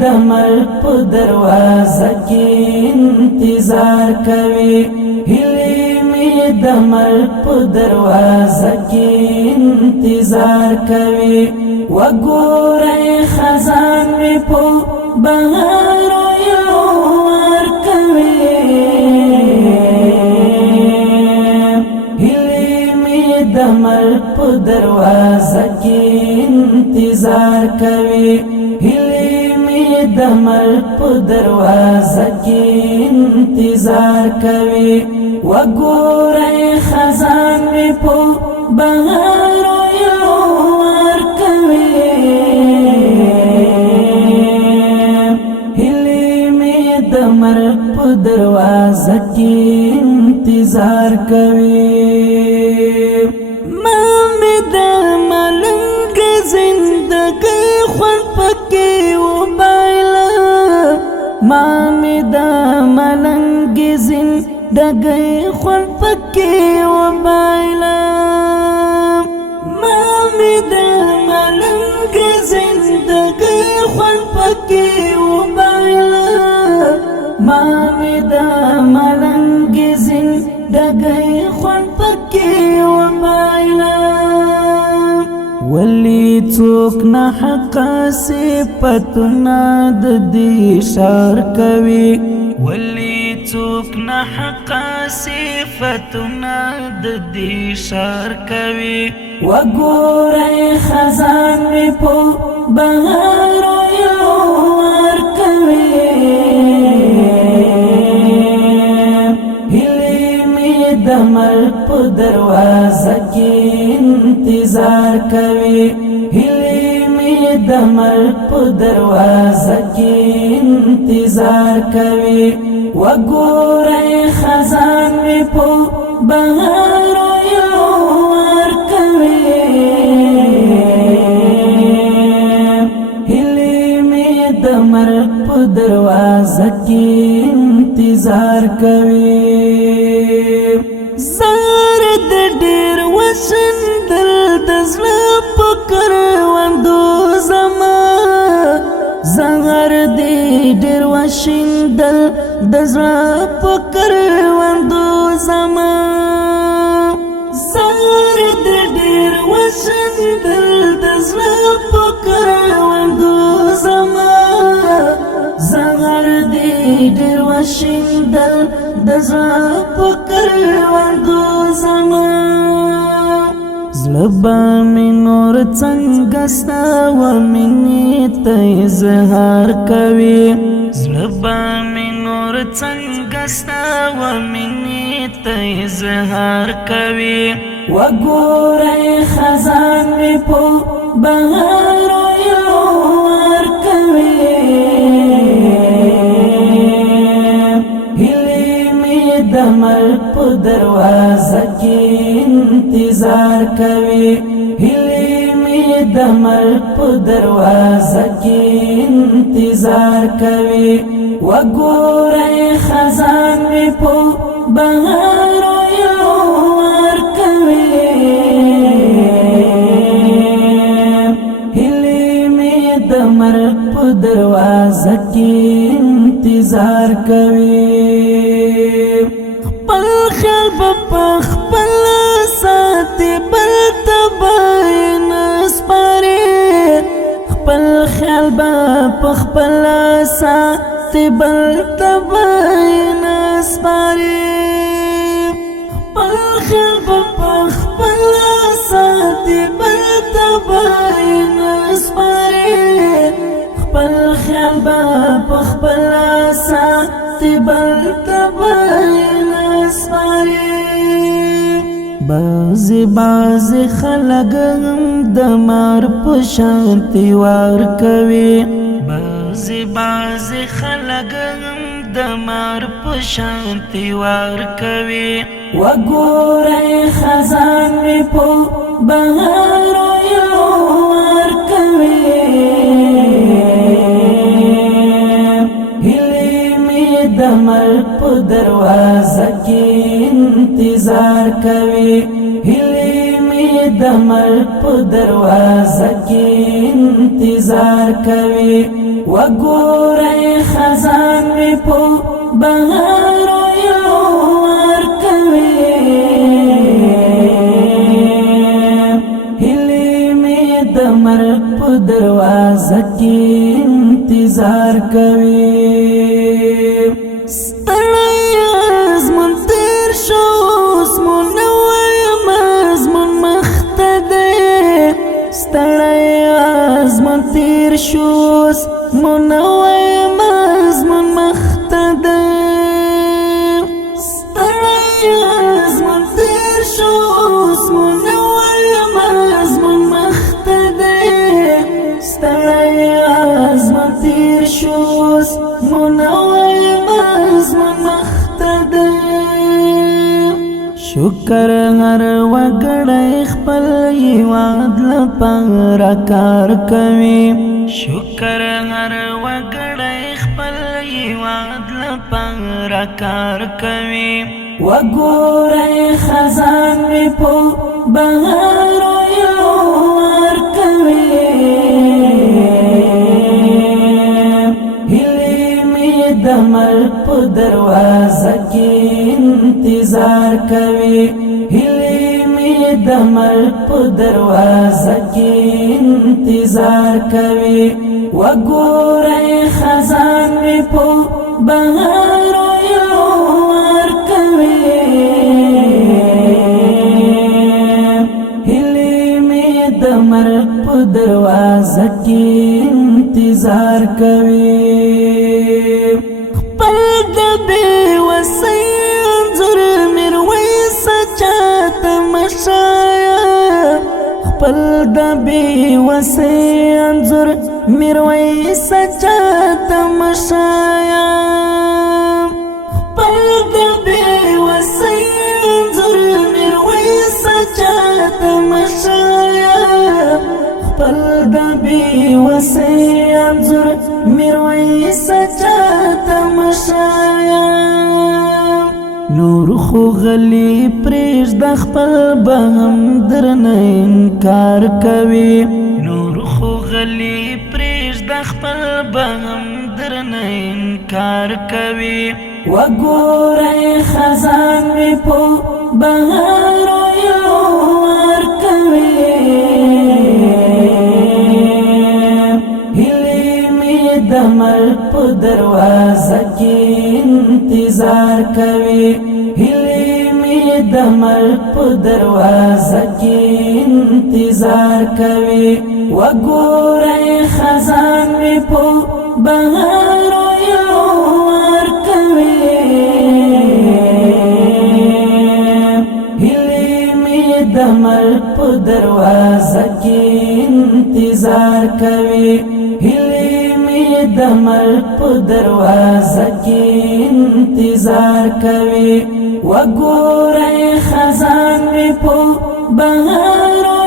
د مرګ په دروازه کې انتظار کوي هیلې مې د مرګ په دروازه کې انتظار کوي وګورئ خزان مې په بهار یوار کوي هیلې مې د مرګ په دروازه کې انتظار کوي هیلې مې د مرګ په دروازه کې انتظار کوي وګورئ خزان مې په بهار یوار کوي هیلې مې د مرګ په دروازه کې انتظار کوي ما می دا ملنګ زندګۍ خون پکې و بایلا ما می دا ملنګ زندګۍ خون پکې و بایلا ما می دا ملنګ زندګۍ خون پکې و بایلا ولی څوک نه حق صفتنا د دې شار کوي ولی څوک نه حق صفتنا د دې شار کوي وګورئ خزان مې په بهار یوار کوي هیلې مې د مرګ په دروازه کې انتظار کوي هیلې مې د مرګ په دروازه کې انتظار کوي وګورئ خزان مې په بهار یوار کوي هیلې مې د مرګ په دروازه کې انتظار کوي زار د ډېر وشندل د زړه په کروندو زما زار د ډېر وشندل د زړه په کروندو زما زار د ډېر وشندل د زړه په کروندو زما زار د ډېر وشندل د زړه په کروندو زما زړه به مې نور څنګه ستا و مینې ته اظهار کوي زړه به مې نور څنګه ستا و مینې ته اظهار کوي وګورئ خزان مې په بهار یوار کوي هیلې مې د مرګ په دروازه کې انتظار کوي هیلې مې د مرګ په دروازه کې انتظار کوي وګورئ خزان مې په بهار یوار کوي هیلې مې د مرګ په دروازه کې انتظار کوي خپل خیال په خپل ساتي بل تباین سپاري خپل خیال په خپل ساتي بل تباین سپاري خپل خیال په خپل ساتي بل تباین سپاري خپل خیال په خپل ساتي بل تباین سپاري بعضی خلق د مار په شانتي وار کوي بعضی خلق د مار په شانتي وار کوي وګورئ خزان مې په بهار یوار کوي هیلې مې د مرګ په دروازه کې انتظار کوي هیلې مې د مرګ په دروازه کې انتظار کوي وګورئ خزان مې په بهار یوار کوي هیلې مې د مرګ په دروازه کې انتظار کوي تیر شوز منوی مزمون مختده ستړی ازمون تیر شوز منوی مزمون مختده ستړی ازمون تیر شوز منوی مزمون مختده شکر هر وګړی خپل هیواد لپاره کار کوي شکر هر وګړی خپل هیواد لپاره کار کوي وګورئ خزان مې په بهار یوار کوي هیلې مې د مرګ په دروازه کې انتظار کوي هیلې مې د مرګ په دروازه کې انتظار کوي وګورئ خزان مې په بهار یوار کوي هیلې مې د مرګ په دروازه کې انتظار کوي خپل د بې وسۍ انځور میرویس چاته مشایا خپل د بې وسۍ انځور میرویس چاته مشایا خپل د بې وسۍ انځور میرویس چاته مشایا خپل د بې وسۍ انځور میرویس چاته مشایا نور خو غلی پریش د خپل بهم درنه انکار کوي نور خو غلی پریش د خپل بهم درنه انکار کوي وګورئ خزان مې په بهار یوار کوي هیلې مې د مرګ په دروازه کې انتظار کوي هیلې مې د مرګ په دروازه کې انتظار کوي وګورئ خزان مې په بهار یوار کوي هیلې مې د مرګ په دروازه کې انتظار کوي هیلې مې د مرګ په دروازه کې انتظار کوي وګورئ خزان مې په بهار